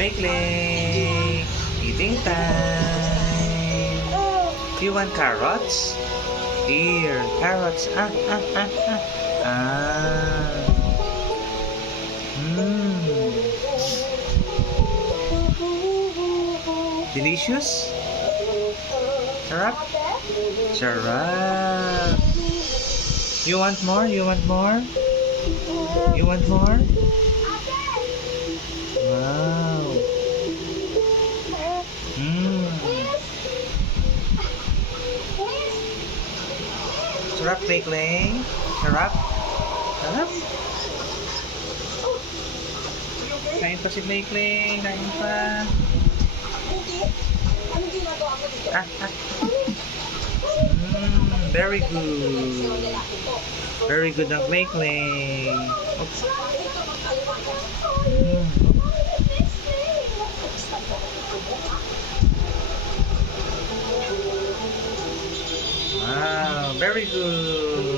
Play, play. Eating time. You want carrots? Here, carrots. Delicious? Sarap? Sarap. You want more? You want more? You want more? Wow. Sarap, Clay. Sarap? Sarap? Kain pa si Clay. Kain pa. Very good. Very good ang Clay. Oops. Wow, very good.